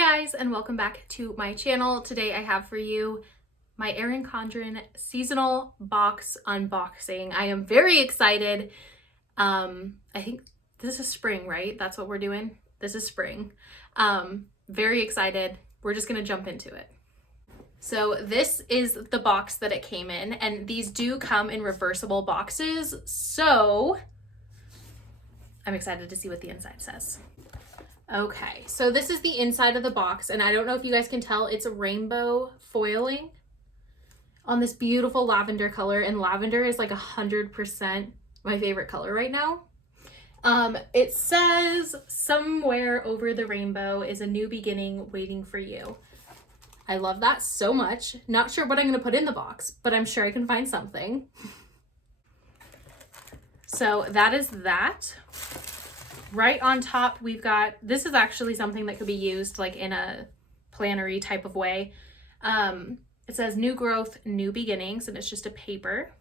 Hi guys, and welcome back to my channel. Today I have for you my Erin Condren seasonal box unboxing. I am very excited. I think this is spring, right? That's what we're doing. This is spring. Very excited. We're just gonna jump into it. So this is the box that it came in, and these do come in reversible boxes. So I'm excited to see what the inside says. Okay, so this is the inside of the box, and I don't know if you guys can tell, it's rainbow foiling on this beautiful lavender color, and lavender is like 100% my favorite color right now. It says, "Somewhere over the rainbow is a new beginning waiting for you." I love that so much. Not sure what I'm gonna put in the box, but I'm sure I can find something. So that is that. Right on top, we've got, this is actually something that could be used like in a plannery type of way. It says new growth, new beginnings, and it's just a paper.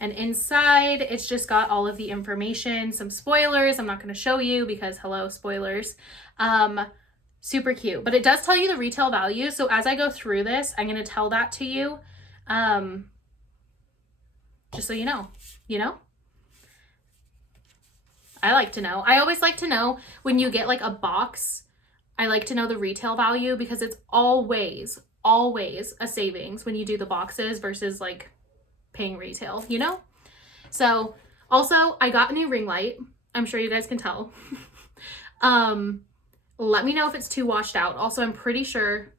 And inside, it's just got all of the information, some spoilers. I'm not going to show you because hello, spoilers. Super cute, but it does tell you the retail value. So as I go through this, I'm going to tell that to you. Just so you know. I like to know. I always like to know when you get like a box, I like to know the retail value because it's always a savings when you do the boxes versus like paying retail, you know? So also I got a new ring light. I'm sure you guys can tell. Let me know if it's too washed out. Also, I'm pretty sure,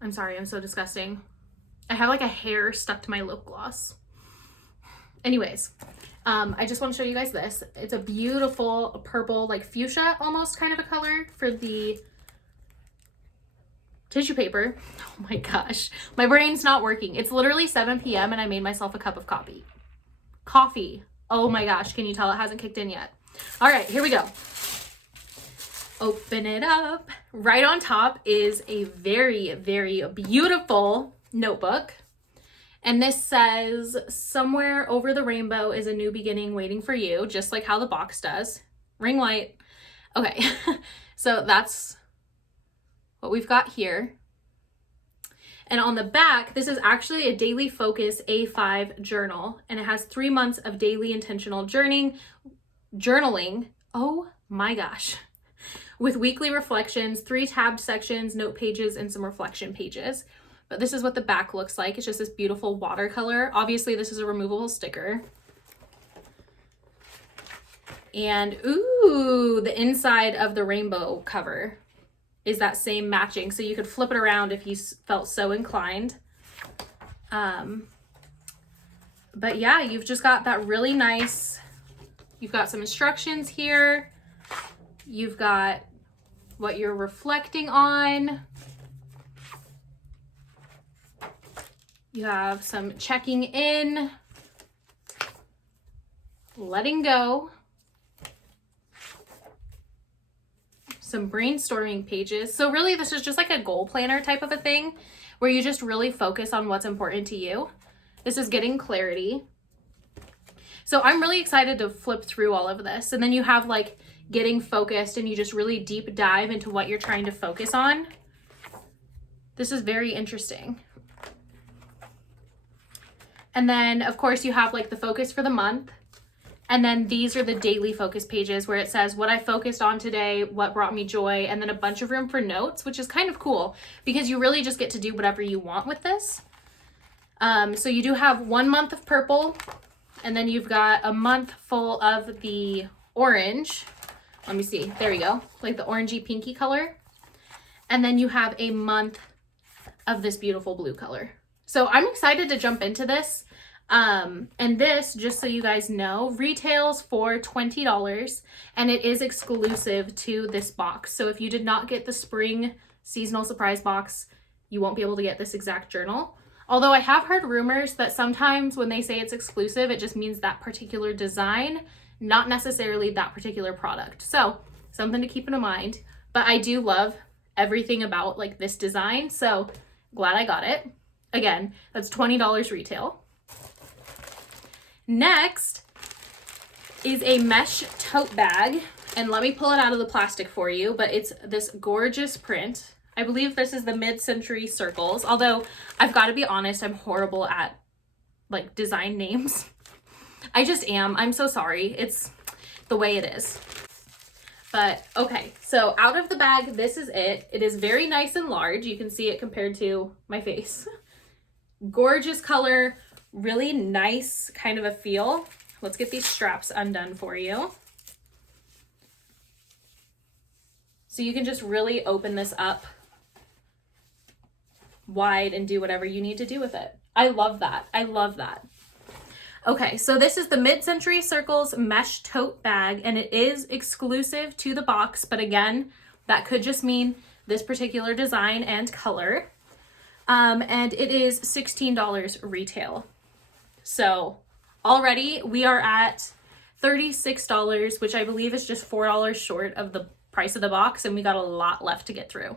I'm sorry, I'm so disgusting. I have like a hair stuck to my lip gloss. Anyways, I just want to show you guys this. It's a beautiful purple, like fuchsia almost kind of a color for the tissue paper. Oh my gosh, my brain's not working. It's literally 7 p.m. and I made myself a cup of coffee. Oh my gosh, can you tell it hasn't kicked in yet? All right, here we go. Open it up. Right on top is a very, very beautiful notebook. And this says, "Somewhere over the rainbow is a new beginning waiting for you," just like how the box does. Ring light. Okay, so that's what we've got here. And on the back, this is actually a daily focus A5 journal, and it has 3 months of daily intentional journaling. Oh my gosh. With weekly reflections, 3 tabbed sections, note pages, and some reflection pages. But this is what the back looks like. It's just this beautiful watercolor. Obviously, this is a removable sticker. And ooh, the inside of the rainbow cover is that same matching. So you could flip it around if you felt so inclined. But yeah, you've just got that really nice, you've got some instructions here. You've got what you're reflecting on. You have some checking in, letting go, some brainstorming pages. So really this is just like a goal planner type of a thing where you just really focus on what's important to you. This is getting clarity. So I'm really excited to flip through all of this. And then you have like getting focused, and you just really deep dive into what you're trying to focus on. This is very interesting. And then of course you have like the focus for the month. And then these are the daily focus pages where it says what I focused on today, what brought me joy, and then a bunch of room for notes, which is kind of cool because you really just get to do whatever you want with this. So you do have 1 month of purple, and then you've got a month full of the orange. Let me see, there we go, like the orangey pinky color. And then you have a month of this beautiful blue color. So I'm excited to jump into this. And this, just so you guys know, retails for $20, and it is exclusive to this box. So if you did not get the spring seasonal surprise box, you won't be able to get this exact journal. Although I have heard rumors that sometimes when they say it's exclusive, it just means that particular design, not necessarily that particular product. So something to keep in mind, but I do love everything about like this design. So glad I got it. Again, that's $20 retail. Next is a mesh tote bag. And let me pull it out of the plastic for you, but it's this gorgeous print. I believe this is the mid-century circles, although I've got to be honest, I'm horrible at like design names. I just am. I'm so sorry. It's the way it is. But okay, so out of the bag, this is it. It is very nice and large. You can see it compared to my face. Gorgeous color, really nice kind of a feel. Let's get these straps undone for you. So you can just really open this up wide and do whatever you need to do with it. I love that. I love that. Okay, so this is the Mid-Century Circles mesh tote bag, and it is exclusive to the box, but again, that could just mean this particular design and color. And it is $16 retail. So already we are at $36, which I believe is just $4 short of the price of the box, and we got a lot left to get through.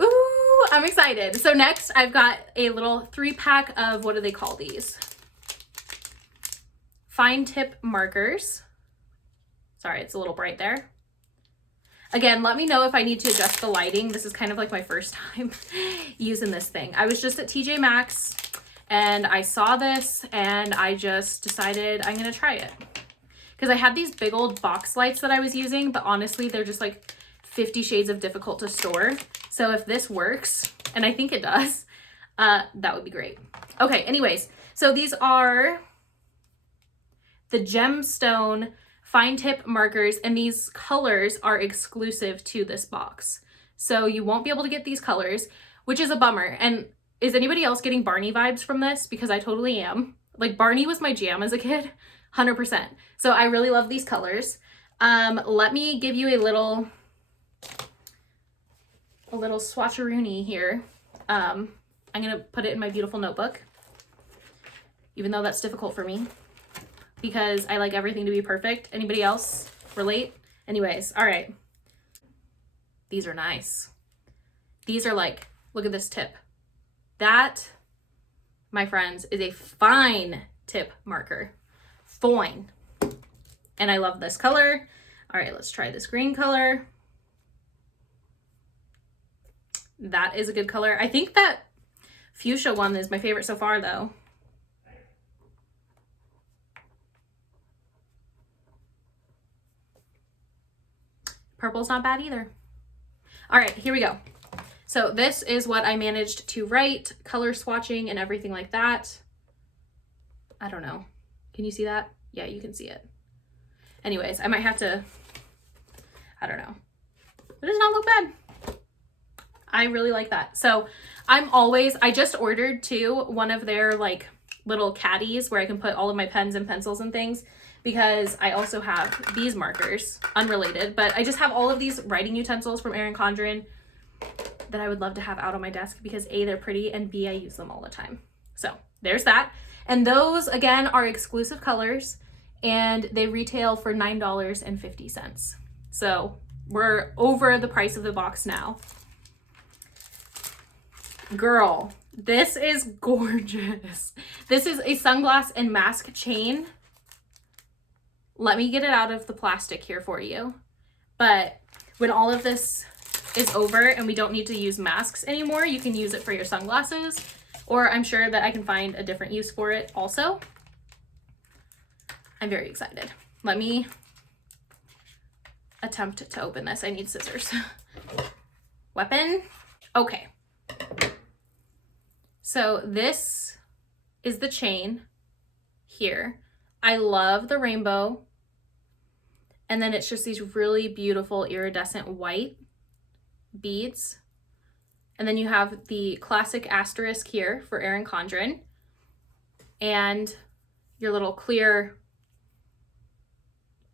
Ooh, I'm excited. So next I've got a little 3-pack of, what do they call these? Fine tip markers. Sorry, it's a little bright there. Again, let me know if I need to adjust the lighting. This is kind of like my first time using this thing. I was just at TJ Maxx and I saw this and I just decided I'm gonna try it. Because I had these big old box lights that I was using, but honestly, they're just like 50 shades of difficult to store. So if this works, and I think it does, that would be great. Okay, anyways, so these are the gemstone fine tip markers, and these colors are exclusive to this box. So you won't be able to get these colors, which is a bummer. And is anybody else getting Barney vibes from this? Because I totally am. Like, Barney was my jam as a kid, 100%. So I really love these colors. Let me give you a little swatcheroony here. I'm gonna put it in my beautiful notebook, even though that's difficult for me because I like everything to be perfect. Anybody else relate? Anyways, all right. These are nice. These are like, look at this tip. That, my friends, is a fine tip marker. Fine. And I love this color. All right, let's try this green color. That is a good color. I think that fuchsia one is my favorite so far though. Purple's not bad either. All right, here we go. So this is what I managed to write, color swatching and everything like that. I don't know. Can you see that? Yeah, you can see it. Anyways, I might have to, I don't know. It does not look bad. I really like that. So I just ordered too one of their like little caddies where I can put all of my pens and pencils and things, because I also have these markers, unrelated, but I just have all of these writing utensils from Erin Condren that I would love to have out on my desk because A, they're pretty, and B, I use them all the time. So there's that. And those again are exclusive colors and they retail for $9.50. So we're over the price of the box now. Girl, this is gorgeous. This is a sunglass and mask chain. Let me get it out of the plastic here for you. But when all of this is over and we don't need to use masks anymore, you can use it for your sunglasses, or I'm sure that I can find a different use for it also. I'm very excited. Let me attempt to open this. I need scissors. Weapon. Okay. So this is the chain here. I love the rainbow. And then it's just these really beautiful iridescent white beads. And then you have the classic asterisk here for Erin Condren. And your little clear,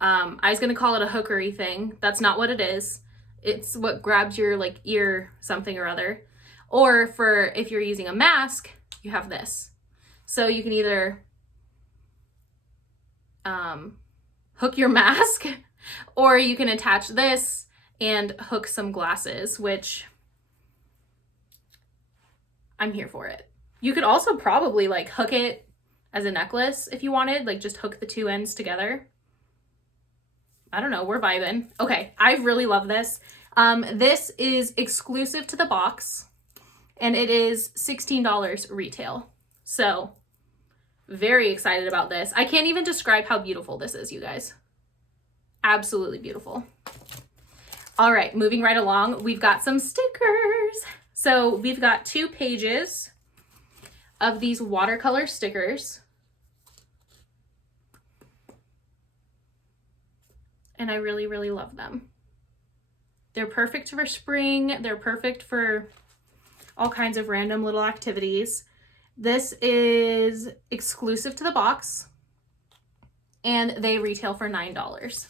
I was gonna call it a hookery thing. That's not what it is. It's what grabs your like ear something or other. Or for if you're using a mask, you have this. So you can either hook your mask, or you can attach this and hook some glasses, which I'm here for it. You could also probably like hook it as a necklace if you wanted, like just hook the two ends together. I don't know, we're vibing. Okay, I really love this. This is exclusive to the box, and it is $16 retail. So, very excited about this. I can't even describe how beautiful this is, you guys. Absolutely beautiful. All right, moving right along, we've got some stickers. So we've got 2 pages of these watercolor stickers. And I really, really love them. They're perfect for spring. They're perfect for all kinds of random little activities. This is exclusive to the box, and they retail for $9.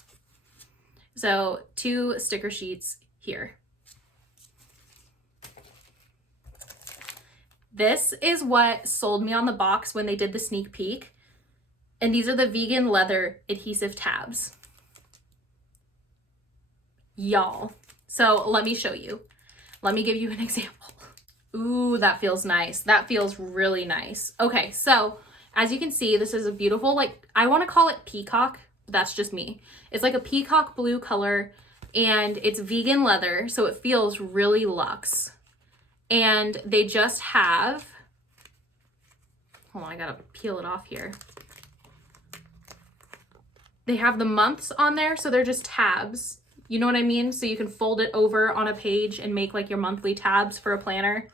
So 2 sticker sheets here. This is what sold me on the box when they did the sneak peek. And these are the vegan leather adhesive tabs. Y'all. So let me show you. Let me give you an example. Ooh, that feels nice. That feels really nice. Okay, so as you can see, this is a beautiful, like, I want to call it peacock. That's just me. It's like a peacock blue color, and it's vegan leather, so it feels really luxe. And they just have, hold on, I gotta peel it off here. They have the months on there, so they're just tabs. You know what I mean? So you can fold it over on a page and make like your monthly tabs for a planner.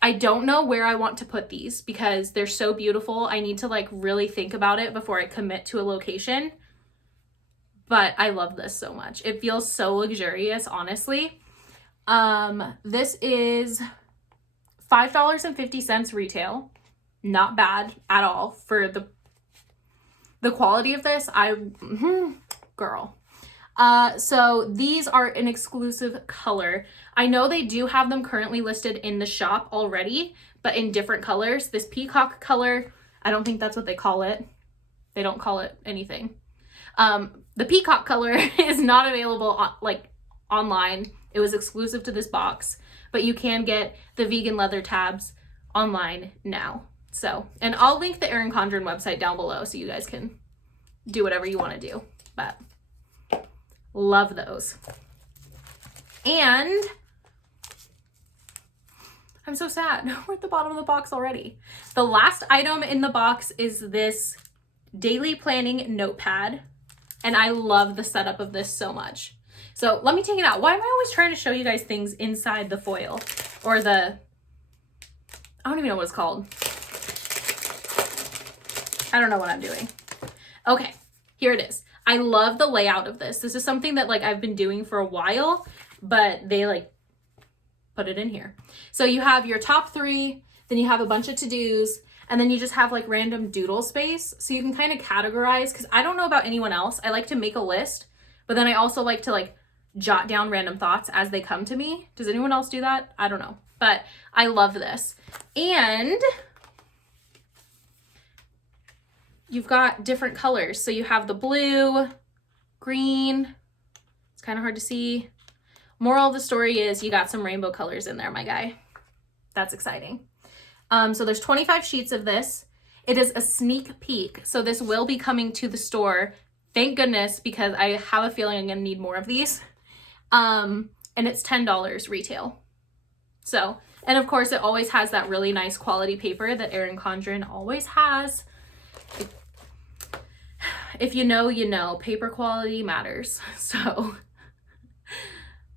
I don't know where I want to put these because they're so beautiful. I need to like really think about it before I commit to a location. But I love this so much. It feels so luxurious, honestly. This is $5.50 retail. Not bad at all for the quality of this. Girl. So these are an exclusive color. I know they do have them currently listed in the shop already, but in different colors. This peacock color, I don't think that's what they call it. They don't call it anything. The peacock color is not available online. It was exclusive to this box, but you can get the vegan leather tabs online now. So, and I'll link the Erin Condren website down below so you guys can do whatever you want to do, but love those. And I'm so sad. We're at the bottom of the box already. The last item in the box is this daily planning notepad. And I love the setup of this so much. So let me take it out. Why am I always trying to show you guys things inside the foil or I don't even know what it's called. I don't know what I'm doing. Okay, here it is. I love the layout of this. This is something that like I've been doing for a while, but they like put it in here. So you have your top 3, then you have a bunch of to-dos, and then you just have like random doodle space. So you can kind of categorize, because I don't know about anyone else. I like to make a list, but then I also like to like jot down random thoughts as they come to me. Does anyone else do that? I don't know, but I love this. And you've got different colors. So you have the blue, green. It's kind of hard to see. Moral of the story is you got some rainbow colors in there, my guy. That's exciting. So there's 25 sheets of this. It is a sneak peek. So this will be coming to the store. Thank goodness, because I have a feeling I'm going to need more of these. And it's $10 retail. So, and of course it always has that really nice quality paper that Erin Condren always has. If you know, you know, paper quality matters. So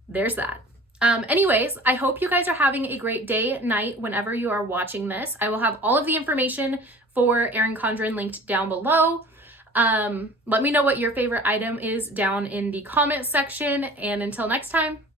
there's that. Anyways, I hope you guys are having a great day, night, whenever you are watching this. I will have all of the information for Erin Condren linked down below. Let me know what your favorite item is down in the comments section. And until next time,